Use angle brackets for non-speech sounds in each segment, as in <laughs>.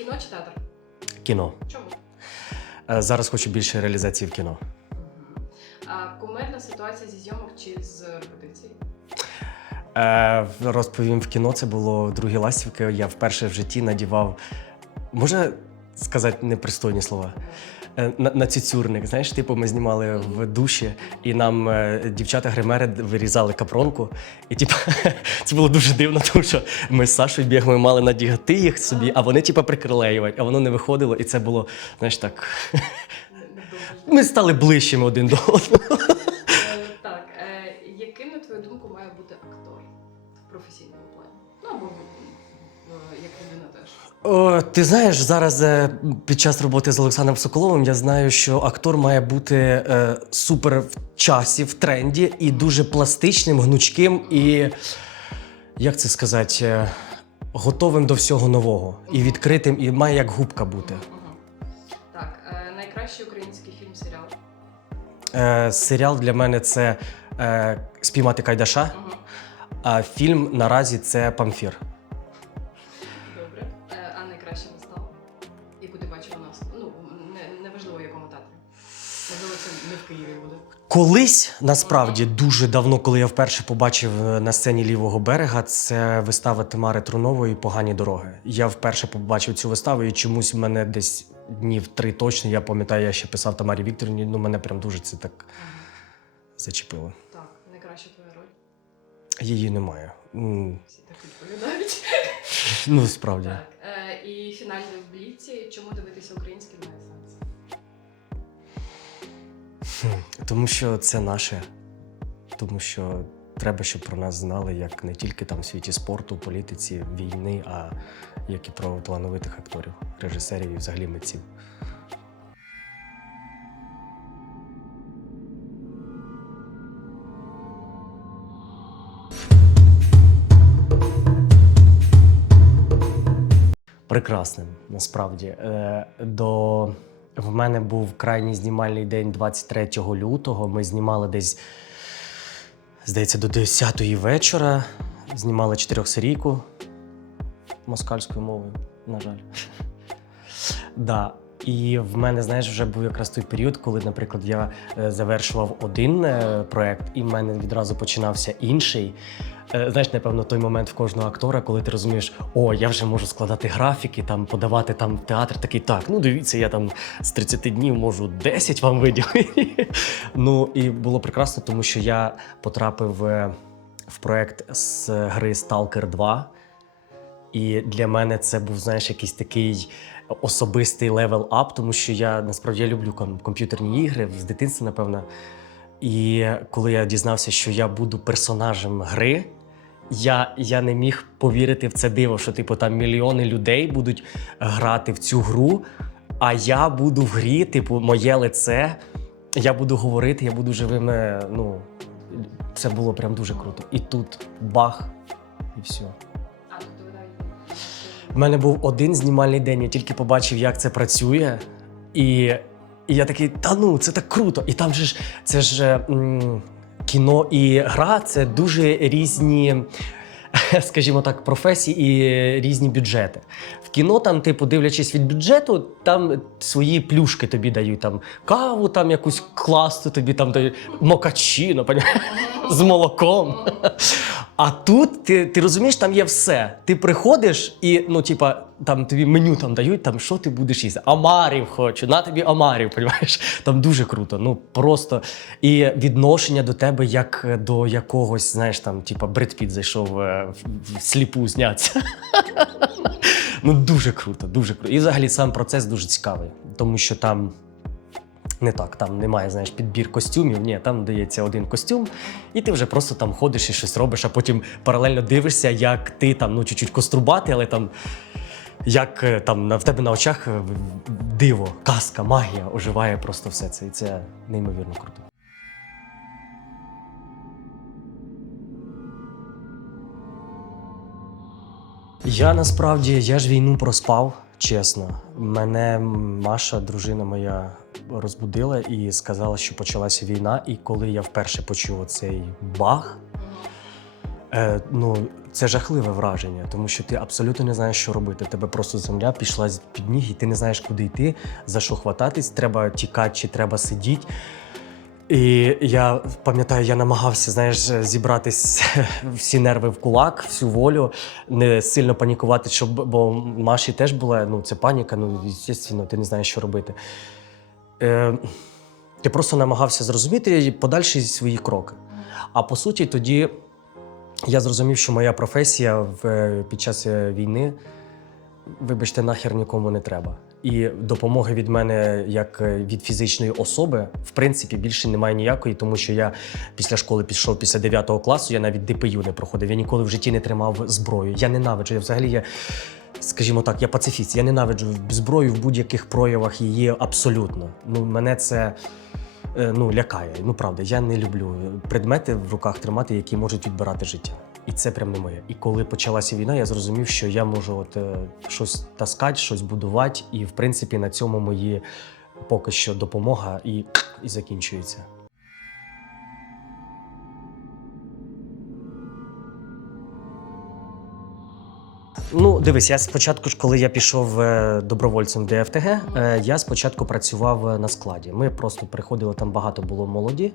Кіно чи театр? Кіно. Чому? Е, Зараз хочу більше реалізації в кіно. А кумедна ситуація зі зйомок чи з репетицій? Е, розповім в кіно. Це було другі ластівки. Я вперше в житті надівав, Можна сказати непристойні слова. Е, На, на цюцюрник, знаєш, типу, ми знімали в душі, і нам е, дівчата-гримери вирізали капронку. І типу, <laughs> це було дуже дивно, тому що ми з Сашою бігами мали надягати їх собі, а вони типу, приклеювати, а воно не виходило. І це було, знаєш, так. <laughs> Ми стали ближчими один до одного. О, ти знаєш, зараз е, під час роботи з Олександром Соколовим я знаю, що актор має бути е, супер в часі, в тренді і дуже пластичним, гнучким і, як це сказати, е, готовим до всього нового. І відкритим, і має як губка бути. Так, е, найкращий український фільм серіал. Е, серіал для мене це е, Спіймати Кайдаша, Мгм. а фільм наразі це Памфір. Колись насправді дуже давно, коли я вперше побачив е, на сцені лівого берега, це вистава Тамари Трунової Погані дороги. Я вперше побачив цю виставу, і чомусь в мене десь днів три точно. Я пам'ятаю, я ще писав Тамарі Вікторівні. Ну мене прям дуже це так зачепило. Так, найкраща твоя роль. Її немає. Всі так відповідають. Ну справді. Так. Тому що це наше. Тому що треба, щоб про нас знали як не тільки там в світі спорту, політиці, війни, а як і про талановитих акторів, режисерів і взагалі митців. Прекрасним, насправді. Е, До в мене був крайній знімальний день 23 лютого. Ми знімали десь, здається, до 10-ї вечора. Знімали чотирьохсерійку москальською мовою, на жаль. <laughs> Да. І в мене, знаєш, вже був якраз той період, коли, наприклад, я е, завершував один е, проект, і в мене відразу починався інший. Е, Знаєш, напевно, той момент в кожного актора, коли ти розумієш, о, я вже можу складати графіки, там подавати там театр. Такий так, ну дивіться, я там з 30 днів можу 10 вам виділити. <laughs> ну і було прекрасно, тому що я потрапив в проект з гри Stalker 2. І для мене це був, знаєш, якийсь такий особистий левел ап, тому що я насправді я люблю комп'ютерні ігри з дитинства, напевно. І коли я дізнався, що я буду персонажем гри, я, я не міг повірити в це диво, що типу там мільйони людей будуть грати в цю гру, а я буду в грі, типу, моє лице. Я буду говорити, я буду живим. Ну, це було прям дуже круто. І тут бах, і все. У мене був один знімальний день, я тільки побачив, як це працює. І, і я такий, та ну, це так круто. І там же ж це ж е, м, кіно і гра це дуже різні, <laughs> скажімо так, професії і різні бюджети. В кіно, там, типу, дивлячись від бюджету, там свої плюшки тобі дають. Там каву, там якусь класну тобі там дають, мокачино, <laughs> з молоком. А тут ти, ти розумієш, там є все. Ти приходиш і ну, типа, там тобі меню там дають, там що ти будеш їсти? Омарів хочу, на тобі омарів, <laughs> розумієш? Там дуже круто. Ну просто і відношення до тебе як до якогось, знаєш, там, типа Бред Піт зайшов е, в сліпу знятися. <laughs> ну дуже круто, дуже круто. І взагалі сам процес дуже цікавий, тому що там. Не так, там немає, знаєш, підбір костюмів. Ні, там дається один костюм, і ти вже просто там ходиш і щось робиш, а потім паралельно дивишся, як ти там ну чуть-чуть кострубати, але там як е, там в тебе на очах е, диво, казка, магія оживає просто все це. І це неймовірно круто. Я насправді я ж війну проспав, чесно. Мене Маша, дружина моя, розбудила і сказала, що почалася війна. І коли я вперше почув цей бах, Е, ну, це жахливе враження, тому що ти абсолютно не знаєш, що робити. Тебе просто земля пішла під ніг, і ти не знаєш, куди йти, за що хвататись, треба тікати чи треба сидіти. І я пам'ятаю, я намагався знаєш, зібратись <laughs> всі нерви в кулак, всю волю, не сильно панікувати, щоб бо Маші теж була ну, це паніка, ну, звісно, ти не знаєш, що робити. Е, ти просто намагався зрозуміти подальші свої кроки. А по суті, тоді я зрозумів, що моя професія в, е, під час е, війни, вибачте, нахер нікому не треба. І допомоги від мене, як е, від фізичної особи, в принципі, більше немає ніякої, тому що я після школи пішов після 9 класу, я навіть ДПЮ не проходив. Я ніколи в житті не тримав зброю. Я ненавиджу. Я взагалі я, скажімо так, я пацифіст. Я ненавиджу зброю в будь-яких проявах її абсолютно. Ну, мене це ну, лякає. Ну правда, я не люблю предмети в руках тримати, які можуть відбирати життя. І це прям не моє. І коли почалася війна, я зрозумів, що я можу от, е, щось таскати, щось будувати, і в принципі на цьому мої поки що допомога і, і закінчується. Ну, дивись, я спочатку, ж, коли я пішов е, добровольцем в ДФТГ, е, я спочатку працював е, на складі. Ми просто приходили, там багато було молоді.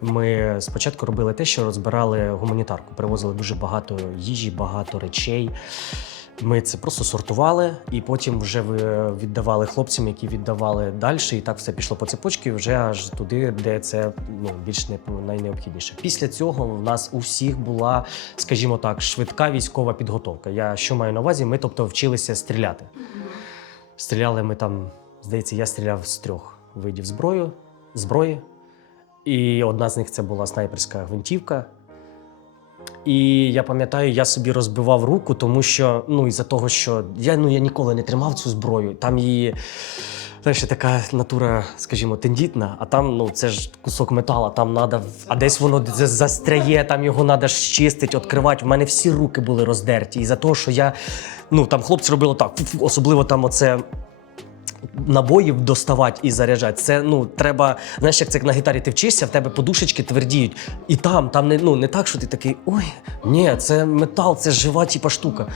Ми спочатку робили те, що розбирали гуманітарку, привозили дуже багато їжі, багато речей. Ми це просто сортували і потім вже ви- віддавали хлопцям, які віддавали далі. І так все пішло по цепочці, вже аж туди, де це ну, більш не найнеобхідніше. Після цього в нас у всіх була, скажімо так, швидка військова підготовка. Я що маю на увазі? Ми тобто вчилися стріляти. Стріляли ми там, здається, я стріляв з трьох видів зброю, зброї. І одна з них це була снайперська гвинтівка. І я пам'ятаю, я собі розбивав руку, тому що ну, із-за того, що я, ну, я ніколи не тримав цю зброю. Там її, знаєш, така натура, скажімо, тендітна, а там ну, це ж кусок метала, там треба, а десь воно застряє, там його треба щистити, відкривати. У мене всі руки були роздерті. І за того, що я, ну там хлопці робили так, особливо там оце набоїв доставати і заряджати. Це ну треба, знаєш, як це як на гітарі ти вчишся, в тебе подушечки твердіють. І там, там не, ну, не так, що ти такий, ой, ні, це метал, це жива типа штука.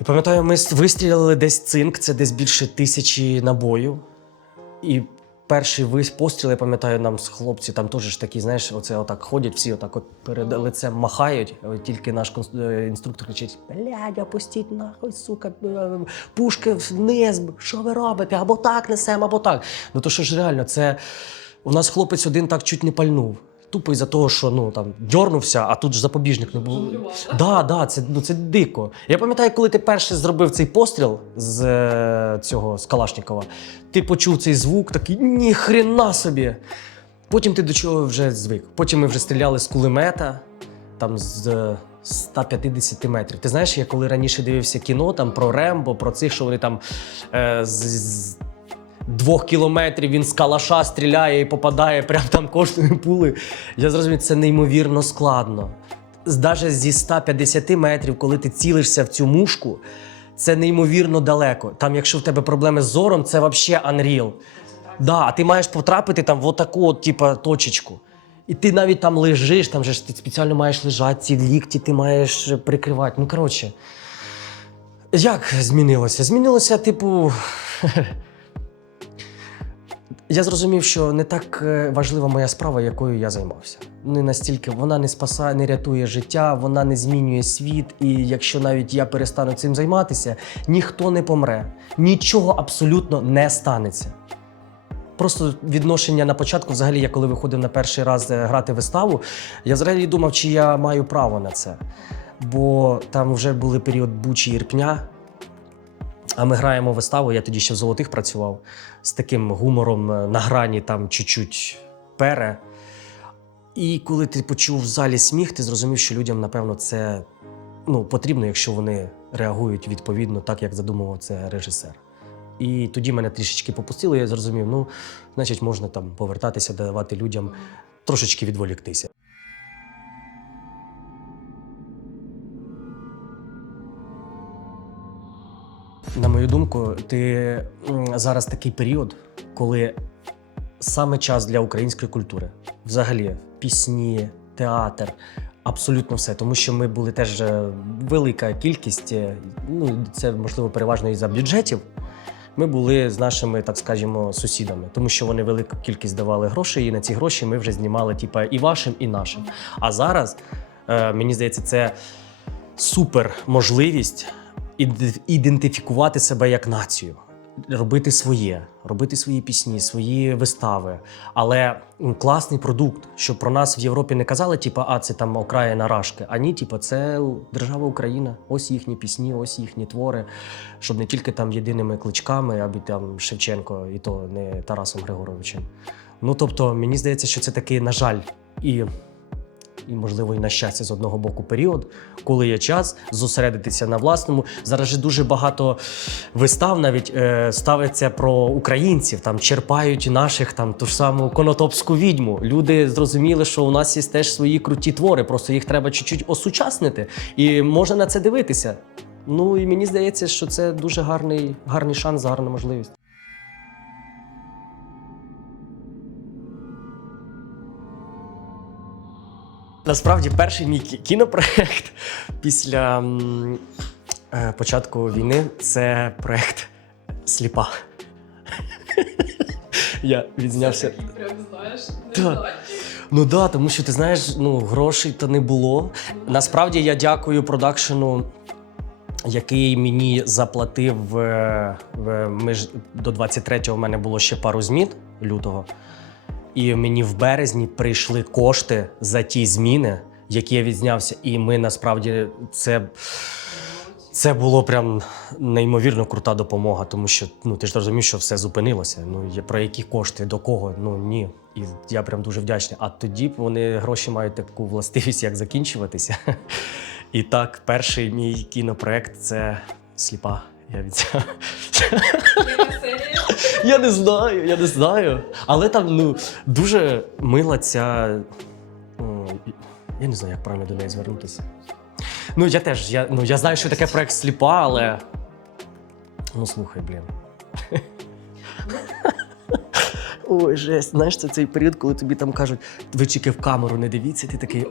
І пам'ятаю, ми вистрілили десь цинк, це десь більше тисячі набоїв. І перший весь постріл, я пам'ятаю, нам з хлопці там теж ж такі, знаєш, оце отак ходять, всі отак от перед лицем махають. Тільки наш е, інструктор кричить: блядь, опустіть нахуй, сука, е, пушки вниз, що ви робите? Або так несемо, або так. Ну то що ж реально, це у нас хлопець один так чуть не пальнув. Тупо із-за того, що ну там дьорнувся, а тут ж запобіжник не. Жонглював. Да, да, це, ну, це дико. Я пам'ятаю, коли ти перший зробив цей постріл з е, цього з Калашнікова, ти почув цей звук, такий ні хрена собі. Потім ти до чого вже звик. Потім ми вже стріляли з кулемета, там з е, 150 метрів. Ти знаєш, я коли раніше дивився кіно там про Рембо, про цих, що вони там е, з, з двох кілометрів він з калаша стріляє і попадає прямо там кожної пули. Я зрозумів, це неймовірно складно. Навіть зі 150 метрів, коли ти цілишся в цю мушку, це неймовірно далеко. Там, якщо в тебе проблеми з зором, це взагалі unreal. Да, а ти маєш потрапити там в отаку от, типа, точечку. І ти навіть там лежиш, там же ж ти спеціально маєш лежати, ці лікті ти маєш прикривати. Ну, коротше. Як змінилося? Змінилося, типу. <laughs> Я зрозумів, що не так е, важлива моя справа, якою я займався. Не настільки вона не спасає, не рятує життя, вона не змінює світ. І якщо навіть я перестану цим займатися, ніхто не помре, нічого абсолютно не станеться. Просто відношення на початку, взагалі, я коли виходив на перший раз е, грати виставу, я взагалі думав, чи я маю право на це. Бо там вже були період Бучі Ірпня. А ми граємо виставу, я тоді ще в золотих працював з таким гумором е, на грані, там чуть-чуть пере. І коли ти почув в залі сміх, ти зрозумів, що людям, напевно, це ну, потрібно, якщо вони реагують відповідно, так як задумував це режисер. І тоді мене трішечки попустило, я зрозумів, ну, значить, можна там повертатися, давати людям трошечки відволіктися. На мою думку, ти зараз такий період, коли саме час для української культури. Взагалі, пісні, театр, Абсолютно все, тому що ми були теж е, велика кількість. е, Ну це можливо переважно із за бюджетів. Ми були з нашими, так скажімо, сусідами, тому що вони велику кількість давали грошей, і на ці гроші ми вже знімали, типа, і вашим, і нашим. А зараз е, мені здається, це супер можливість ідентифікувати себе як націю, робити своє, робити свої пісні, свої вистави. Але класний продукт, щоб про нас в Європі не казали, типу, а це там окраїна рашки. А ні, типу, це держава Україна, ось їхні пісні, ось їхні твори, щоб не тільки там єдиними кличками, аби там Шевченко, і то не Тарасом Григоровичем. Ну тобто, мені здається, що це такий, на жаль, і. І, можливо, і на щастя з одного боку період, коли є час зосередитися на власному. Зараз же дуже багато вистав навіть е, ставиться про українців, там черпають наших там ту ж саму конотопську відьму. Люди зрозуміли, що у нас є теж свої круті твори, просто їх треба чуть-чуть осучаснити, і можна на це дивитися. Ну і мені здається, що це дуже гарний, гарний шанс, гарна можливість. Насправді, перший мій кі- кінопроект <laughs> після е, початку війни це проект Сліпа. <laughs> Я відзнявся. Прям знаєш, Так. Ну да, тому що ти знаєш, ну грошей то не було. Насправді я дякую продакшену, який мені заплатив. е, Ми ж до 23-го в мене було ще пару змін лютого. І мені в березні прийшли кошти за ті зміни, які я відзнявся. І ми насправді це. Це було прям неймовірно крута допомога, тому що ну ти ж розумієш, що все зупинилося. Ну про які кошти, до кого? Ну ні. І я прям дуже вдячний. А тоді вони гроші мають таку властивість, як закінчуватися. <laughs> І так, перший мій кінопроект це сліпа. Я. Яка? Я не знаю, я не знаю. Але там ну дуже мила ця. ну, Я не знаю, як правильно до неї звернутися. Ну, я теж, я, ну, я знаю, що таке проект сліпа, але. Ну, слухай, блін. Ой, жесть, знаєш, це цей період, коли тобі там кажуть, ви тільки в камеру не дивіться, ти такий.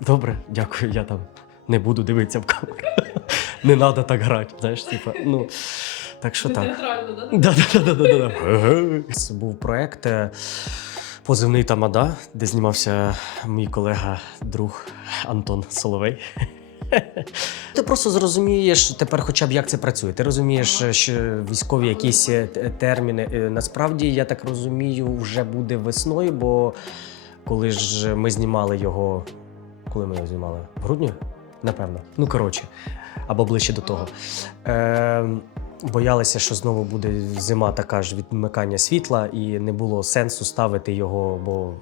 Добре, дякую, я там не буду дивитися в камеру. Не треба так грати. Знаєш, типа, ну. Так що так. Це був проект е, позивний Тамада, де знімався мій колега, друг Антон Соловей. Ти просто зрозумієш тепер, хоча б як це працює. Ти розумієш, що військові якісь е, терміни. Е, Насправді, я так розумію, вже буде весною, бо коли ж ми знімали його. Коли ми його знімали? В грудні? Напевно. Ну, коротше, або ближче до того. Е, боялися, що знову буде зима така ж відмикання світла, і не було сенсу ставити його, бо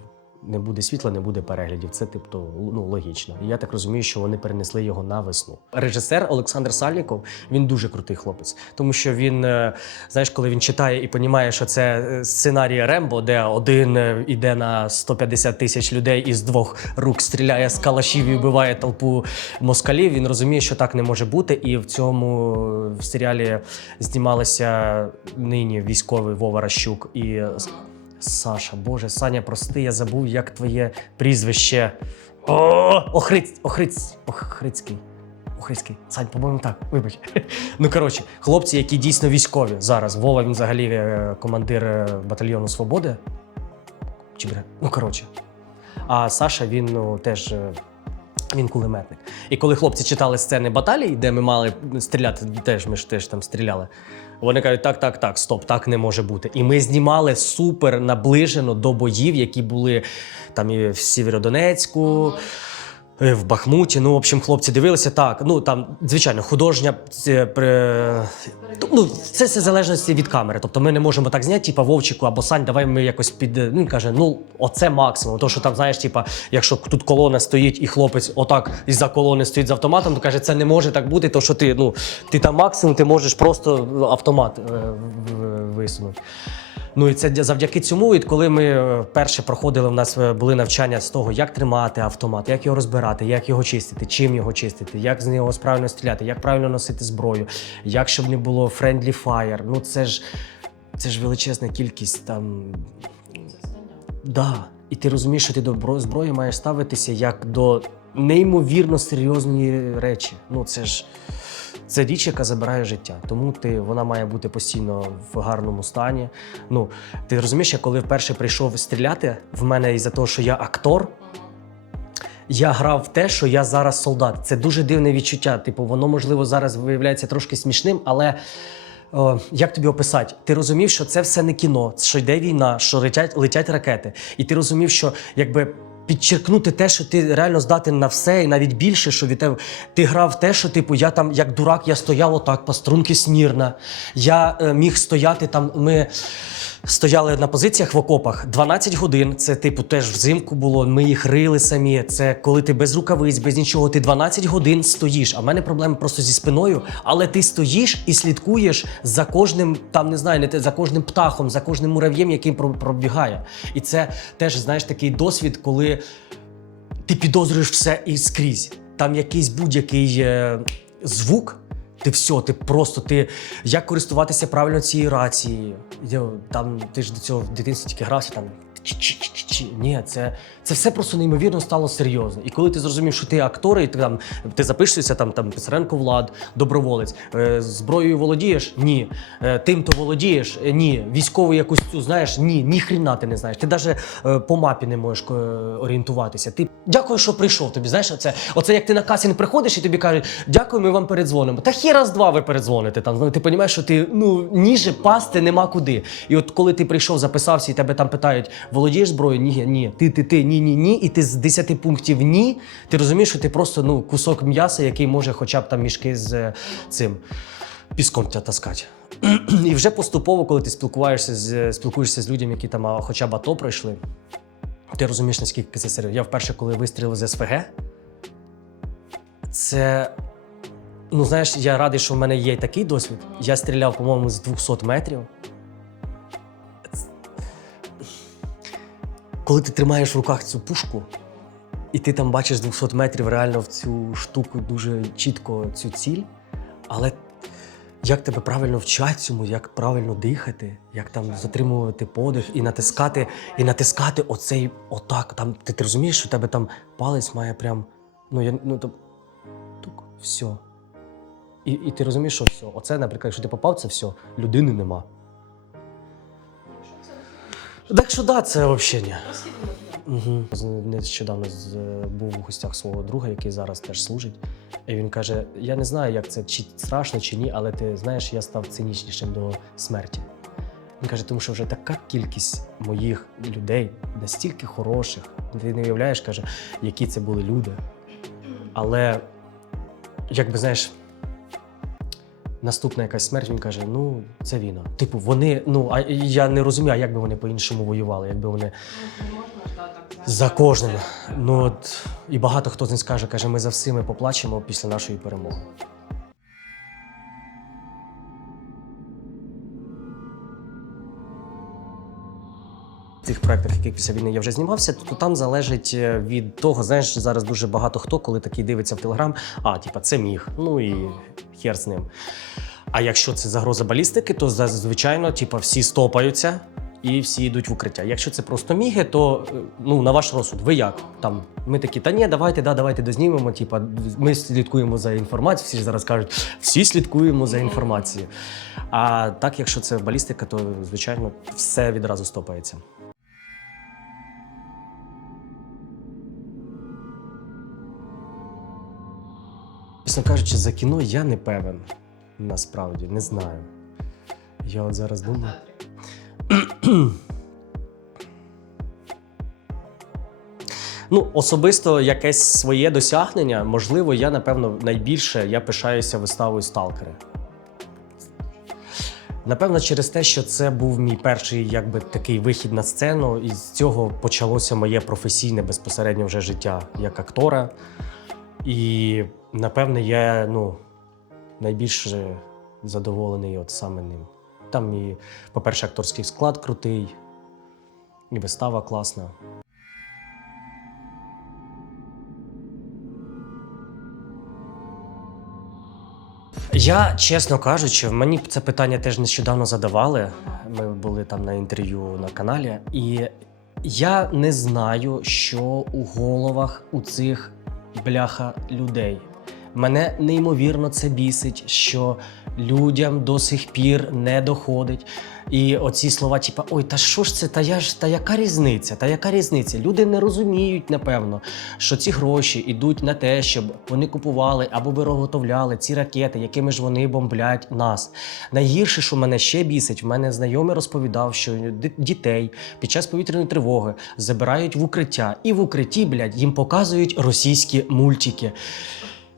не буде світла, не буде переглядів. Це тобто ну, логічно. І я так розумію, що вони перенесли його на весну. Режисер Олександр Сальніков він дуже крутий хлопець, тому що він, е, знаєш, коли він читає і розуміє, що це е, сценарій Рембо, де один е, іде на 150 тисяч людей і з двох рук стріляє з калашів і вбиває толпу москалів. Він розуміє, що так не може бути. І в цьому в серіалі знімалися нині військовий Вова Ращук і Саша. Боже, Саня, прости, я забув, як твоє прізвище. О, Охриць, Охриць, Охрицький. Охрицький. Сань, по-моєму, так, вибач. <laughs> Ну коротше, хлопці, які дійсно військові зараз. Вова він взагалі е, командир е, батальйону Свободи. Чи бре? Ну коротше. А Саша він ну, теж. е, Він кулеметник. І коли хлопці читали сцени баталій, де ми мали стріляти, теж ми ж теж там стріляли. Вони кажуть, так, так, так, стоп, так не може бути. І ми знімали супер наближено до боїв, які були там і в Сєвєродонецьку. Е, В Бахмуті, ну, в общем, хлопці дивилися так. Ну там, звичайно, художня це, при- Ну, це все залежності від камери. Тобто ми не можемо так зняти, типа Вовчику або Сань, давай ми якось під. Ну, він каже, ну, оце максимум. То, що там, знаєш, типа, якщо тут колона стоїть і хлопець отак із-за колони стоїть з автоматом, то каже, це не може так бути, то що ти, ну, ти там максимум, ти можеш просто автомат е, висунути. Ну і це завдяки цьому, і коли ми е, вперше проходили, у нас е, були навчання з того, як тримати автомат, як його розбирати, як його чистити, чим його чистити, як з нього правильно стріляти, як правильно носити зброю, як щоб не було friendly fire. Ну це ж це ж величезна кількість там. Да. І ти розумієш, що ти до зброї маєш ставитися як до неймовірно серйозні речі. Ну, це ж це річ, яка забирає життя. Тому ти, вона має бути постійно в гарному стані. Ну, ти розумієш, я коли вперше прийшов стріляти, в мене із-за того, що я актор, я грав в те, що я зараз солдат. Це дуже дивне відчуття. Типу, воно можливо зараз виявляється трошки смішним, але. О, як тобі описати? Ти розумів, що це все не кіно, що йде війна, що летять, летять ракети. І ти розумів, що якби підчеркнути те, що ти реально здатен на все, і навіть більше, що від тебе ти грав те, що типу я там як дурак, я стояв отак по струнки смірна. Я е, міг стояти там. Ми стояли на позиціях в окопах 12 годин. Це, типу, теж взимку було. Ми їх рили самі. Це коли ти без рукавиць, без нічого, ти 12 годин стоїш. А в мене проблеми просто зі спиною. Але ти стоїш і слідкуєш за кожним, там не знаю, не те, за кожним птахом, за кожним мурав'єм, який пробігає. І це теж, знаєш, такий досвід, коли ти підозрюєш все і скрізь. Там якийсь будь-який е, звук. Ти все, ти просто ти як користуватися правильно цією рацією. Там ти ж до цього в дитинстві тільки грався там. Ні, це, це все просто неймовірно стало серйозно. І коли ти зрозумів, що ти актор, і ти там ти запишешся, там там Писаренко Влад, доброволець, е, зброєю володієш? Ні. Е, тим то володієш? Е, ні. Військову якусь цю знаєш? Ні. Ні хріна ти не знаєш. Ти навіть е, по мапі не можеш е, орієнтуватися. Ти дякую, що прийшов. Тобі знаєш, оце, оце як ти на касінг приходиш і тобі кажуть, дякую, ми вам передзвонимо. Та хі раз два ви передзвоните. Там ти розумієш, що ти ну ніже пасти нема куди. І от коли ти прийшов, записався, і тебе там питають, володієш зброєю? Ні, ні, ти, ти, ти, ні, ні, ні. І ти з 10 пунктів ні. Ти розумієш, що ти просто ну кусок м'яса, який може, хоча б там мішки з е, цим піском таскати. І вже поступово, коли ти спілкуєшся з спілкуєшся з людьми, які там хоча б АТО пройшли, ти розумієш, наскільки це серйозно. Я вперше, коли вистрілив з СВГ, це. Ну, знаєш, я радий, що в мене є такий досвід. Я стріляв, по-моєму, з 200 метрів. Коли ти тримаєш в руках цю пушку, і ти там бачиш з 200 метрів реально в цю штуку дуже чітко цю ціль, але як тебе правильно вчать цьому, як правильно дихати, як там затримувати подих і натискати, і натискати оцей отак. Там ти, ти розумієш, що в тебе там палець має прям. Ну я ну там тук, все. І, і ти розумієш, що все. Оце, наприклад, якщо ти попав, це все, людини нема. Так що да, це взагалі. Угу. Нещодавно з, був у гостях свого друга, який зараз теж служить. І він каже: Я не знаю, як це чи страшно, чи ні, але ти знаєш, я став цинічнішим до смерті. Він каже, тому що вже така кількість моїх людей, настільки хороших. Ти не уявляєш, каже, які це були люди. Але, якби знаєш, наступна якась смерть, він каже: ну, це війна. Типу, вони, ну, а я не розумію, а як би вони по-іншому воювали, якби вони. Ну, За кожним. Ну от і багато хто з них скаже, каже, ми за всіми поплачемо після нашої перемоги. Тих яких після війни я вже знімався, то там залежить е, від того, знаєш, зараз дуже багато хто, коли такий дивиться в Телеграм, а, типа, це міг, ну і хер з ним. А якщо це загроза балістики, то зазвичайно типа, всі стопаються і всі йдуть в укриття. Якщо це просто міги, то е, ну на ваш розсуд, ви як? Там ми такі, та ні, давайте, да, давайте дознімемо. Типа, ми слідкуємо за інформацією. Всі ж зараз кажуть, всі слідкуємо за інформацією. А так, якщо це балістика, то звичайно все відразу стопається. Чесно кажучи, за кіно я не певен. Насправді, не знаю. Я от зараз думаю. <clears throat> Ну, особисто якесь своє досягнення, можливо, я, напевно, найбільше я пишаюся виставою Сталкери. Напевно, через те, що це був мій перший якби такий вихід на сцену, і з цього почалося моє професійне безпосередньо вже життя як актора. І напевне, я ну, найбільше задоволений от саме ним. Там і, по-перше, акторський склад крутий, і вистава класна. Я, чесно кажучи, мені це питання теж нещодавно задавали. Ми були там на інтерв'ю на каналі, і я не знаю, що у головах у цих бляха людей. Мене неймовірно це бісить, що людям до сих пір не доходить. І оці слова, типа, ой, та що ж це, та я ж та яка різниця? Та яка різниця? Люди не розуміють, напевно, що ці гроші йдуть на те, щоб вони купували або виготовляли ці ракети, якими ж вони бомблять нас. Найгірше, що мене ще бісить, в мене знайомий розповідав, що дітей під час повітряної тривоги забирають в укриття, і в укритті, блядь, їм показують російські мультики.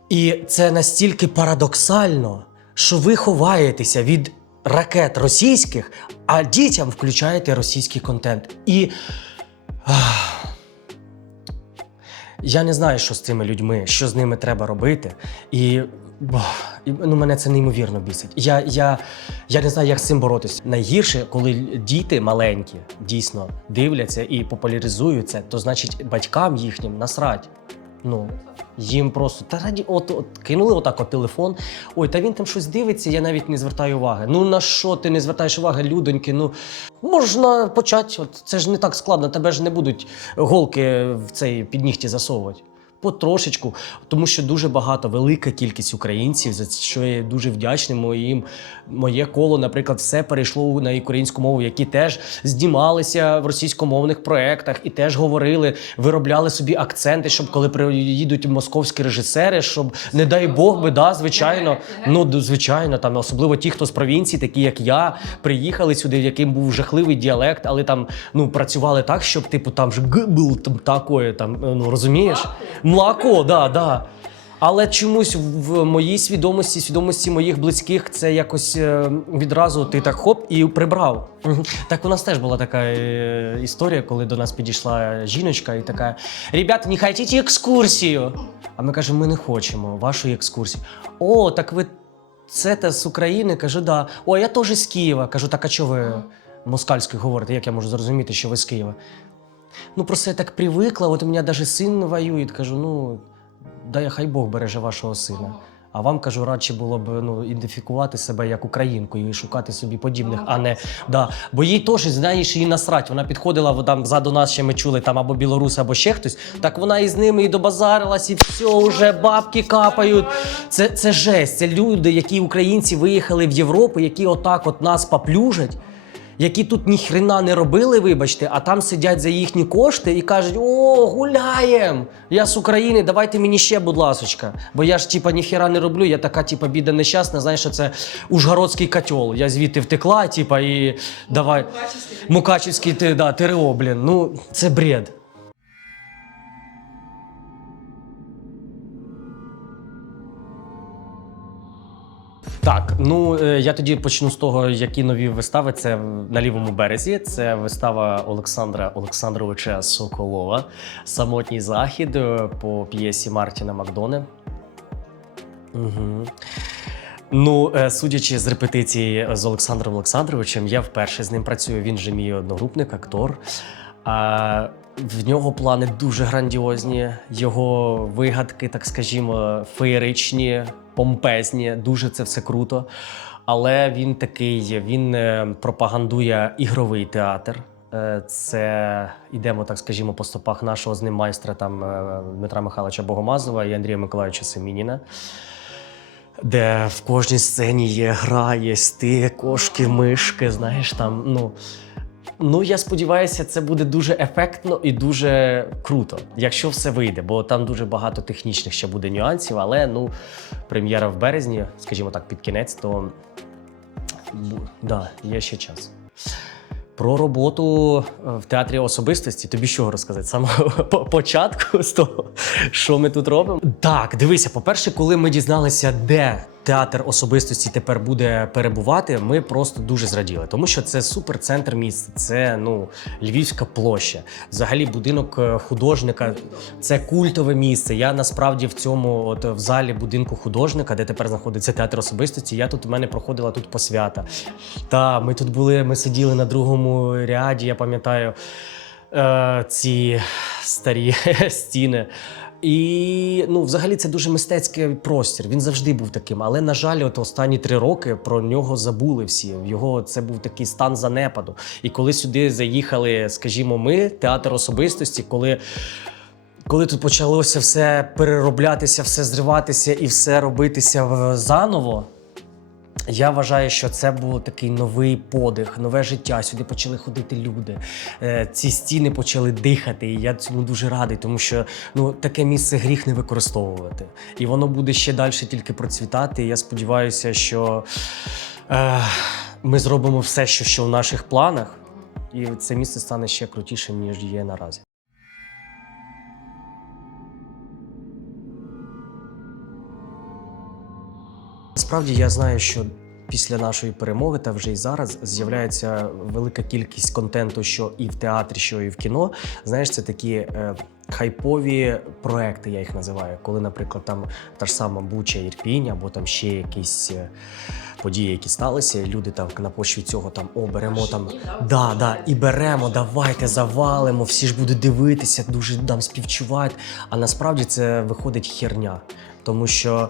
І це настільки парадоксально, що ви ховаєтеся від ракет російських, а дітям включаєте російський контент. І я не знаю, що з цими людьми, що з ними треба робити. І ну, мене це неймовірно бісить. Я, я, я не знаю, як з цим боротися. Найгірше, коли діти маленькі дійсно дивляться і популяризуються, то значить батькам їхнім насрать. Ну, їм просто та раді, от, от кинули отак от телефон. Ой, та він там щось дивиться, я навіть не звертаю уваги. Ну на що ти не звертаєш уваги, людоньки? Ну можна почати. От це ж не так складно, тебе ж не будуть голки в цей піднігті засовувати. Потрошечку, тому що дуже багато, велика кількість українців, за що я дуже вдячний моїм. Моє коло, наприклад, все перейшло на українську мову, які теж знімалися в російськомовних проєктах і теж говорили, виробляли собі акценти, щоб коли приїдуть московські режисери, щоб не дай Бог би, да, звичайно, ну звичайно, там особливо ті, хто з провінції, такі як я, приїхали сюди, яким був жахливий діалект, але там ну працювали так, щоб типу там ж г був там такое, там ну розумієш? Молоко, да, да. Але чомусь в моїй свідомості, свідомості моїх близьких, це якось е, відразу ти так хоп і прибрав. Так у нас теж була така е, історія, коли до нас підійшла жіночка і така: Ребята, не хочете екскурсію? А ми кажемо, ми не хочемо вашої екскурсії. О, так ви це та з України? Кажу, да. О, я теж з Києва. Кажу, так а чого ви москальською говорите? Як я можу зрозуміти, що ви з Києва? Ну, просто я так привикла, от у мене навіть син воює. Кажу, ну, дай хай Бог береже вашого сина. А вам кажу, радше було б ну, ідентифікувати себе як українкою і шукати собі подібних, а не да. Бо їй теж знаєш, їй насрать. Вона підходила там ззаду нас, ще ми чули там або білорус, або ще хтось. Так вона із ними і добазарилась, і все, вже бабки капають. Це, це жесть. Це люди, які українці виїхали в Європу, які отак от нас поплюжать які тут ніхрена не робили, вибачте, а там сидять за їхні кошти і кажуть: О, гуляєм! Я з України, давайте мені ще, будь ласочка. Бо я ж типа ніхера не роблю, я така, типа, біда нещасна, знаєш, що це Ужгородський котел. Я звідти втекла, типа, і давай. Мукачівський ти, да, ТРО, блін. Ну, це бред. Так, ну е, я тоді почну з того, які нові вистави. Це на лівому березі. Це вистава Олександра Олександровича Соколова. Самотній захід е, по п'єсі Мартіна Макдоне. Угу. Ну, е, судячи з репетиції з Олександром Олександровичем, я вперше з ним працюю. Він же мій одногрупник, актор. А в нього плани дуже грандіозні, його вигадки, так скажімо, феєричні, помпезні. Дуже це все круто. Але він такий, він е, пропагандує ігровий театр. Е, Це йдемо, так скажімо, по стопах нашого з ним майстра там е, Дмитра Михайловича Богомазова і Андрія Миколаївича Семініна де в кожній сцені є гра, є сти, кошки, мишки, знаєш там. Ну, ну я сподіваюся, це буде дуже ефектно і дуже круто, якщо все вийде, бо там дуже багато технічних ще буде нюансів, але ну, прем'єра в березні, скажімо так, під кінець, то да, є ще час. Про роботу е, в театрі особистості тобі що розказати? <laughs> По- початку з того, що ми тут робимо? Так, дивися, по-перше, коли ми дізналися, де театр особистості тепер буде перебувати, ми просто дуже зраділи, тому що це суперцентр міста, це ну Львівська площа. Взагалі, будинок е, художника це культове місце. Я насправді в цьому, от в залі будинку художника, де тепер знаходиться театр особистості. Я тут у мене проходила тут посвята. Та ми тут були, ми сиділи на другому ряді. Я пам'ятаю е, ці старі <laughs> стіни. І ну, взагалі це дуже мистецький простір. Він завжди був таким. Але на жаль, от останні три роки про нього забули всі. Його це був такий стан занепаду. І коли сюди заїхали, скажімо, ми, театр особистості, коли коли тут почалося все перероблятися, все зриватися і все робитися заново, я вважаю, що це був такий новий подих, нове життя. Сюди почали ходити люди. Е, Ці стіни почали дихати. І я цьому дуже радий, тому що ну, таке місце гріх не використовувати. І воно буде ще далі тільки процвітати. І я сподіваюся, що е, ми зробимо все, що, що в наших планах, і це місце стане ще крутішим, ніж є наразі. Насправді я знаю, що після нашої перемоги та вже і зараз з'являється велика кількість контенту, що і в театрі, що і в кіно. Знаєш, це такі е, хайпові проекти, я їх називаю. Коли, наприклад, там та ж сама Буча Ірпінь, або там ще якісь е, події, які сталися, люди там на почві цього там о, беремо там. Да, Да, і беремо, давайте завалимо, всі ж будуть дивитися, дуже нам співчувають. А насправді це виходить херня. Тому що.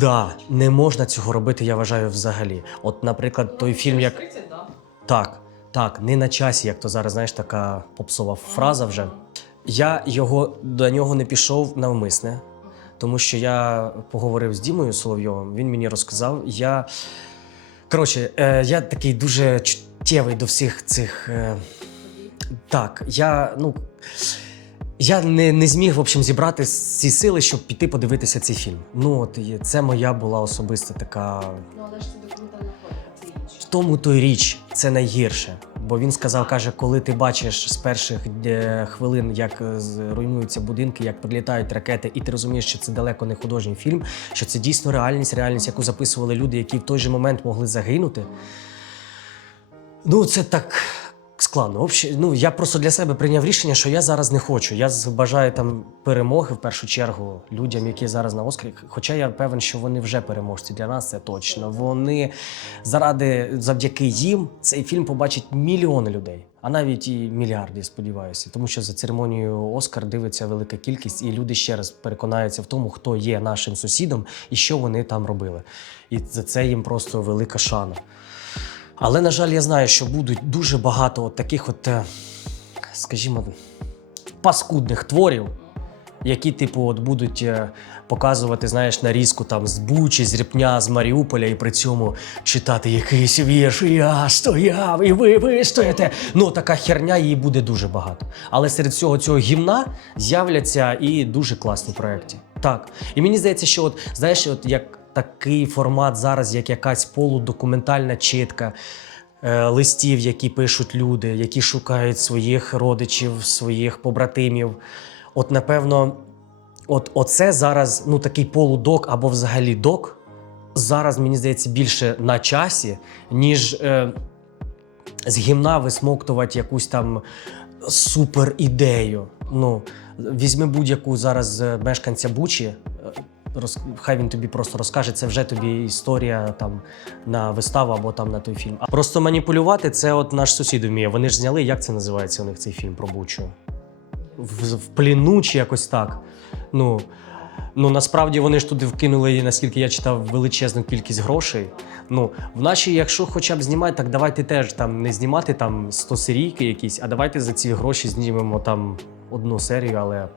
Да, не можна цього робити, я вважаю, взагалі. От, наприклад, той фільм, як 30, да. так, так, не на часі, як то зараз, знаєш, така попсова фраза вже. Я його до нього не пішов навмисне, тому що я поговорив з Дімою Соловйовим. Він мені розказав. Я коротше, е, я такий дуже чуттєвий до всіх цих. Е, так, я ну. Я не, не зміг в общем, зібрати ці сили, щоб піти подивитися цей фільм. Ну, от і це моя була особиста така. Ну, але ж це документальна інше. В тому то й річ, це найгірше. Бо він сказав, каже, коли ти бачиш з перших е, хвилин, як е, руйнуються будинки, як прилітають ракети, і ти розумієш, що це далеко не художній фільм, що це дійсно реальність, реальність, яку записували люди, які в той же момент могли загинути. Ну, це так складно. Ну я просто для себе прийняв рішення, що я зараз не хочу. Я бажаю там перемоги в першу чергу людям, які зараз на Оскарі. Хоча я певен, що вони вже переможці. Для нас це точно. Вони заради завдяки їм цей фільм побачить мільйони людей. А навіть і мільярди, сподіваюся, тому що за церемонією Оскар дивиться велика кількість, і люди ще раз переконаються в тому, хто є нашим сусідом і що вони там робили. І за це їм просто велика шана. Але, на жаль, я знаю, що будуть дуже багато от таких, от, е, скажімо, паскудних творів, які, типу, от будуть е, показувати, знаєш, нарізку там з Бучі, з Ріпня, з Маріуполя, і при цьому читати якийсь вірш. Я стояв, і ви вистоїте. Ну, така херня її буде дуже багато. Але серед всього цього гімна з'являться і дуже класні проекти. Так. І мені здається, що от знаєш, от як такий формат зараз, як якась полудокументальна читка. е, Листів, які пишуть люди, які шукають своїх родичів, своїх побратимів. От, напевно, от оце зараз ну, такий полудок або взагалі док. Зараз, мені здається, більше на часі, ніж е, з гімна висмоктувати якусь там супер ідею. Ну, візьми будь-яку зараз е, мешканця Бучі. Роз... Хай він тобі просто розкаже, це вже тобі історія там на виставу або там на той фільм. А просто маніпулювати це от наш сусід вміє. Вони ж зняли, як це називається у них цей фільм про Бучу? В, в пліну чи якось так. Ну, ну насправді вони ж туди вкинули, наскільки я читав, величезну кількість грошей. Ну, в нашій, якщо хоча б знімати, так давайте теж там не знімати там 100 серійки якісь, а давайте за ці гроші знімемо там одну серію, але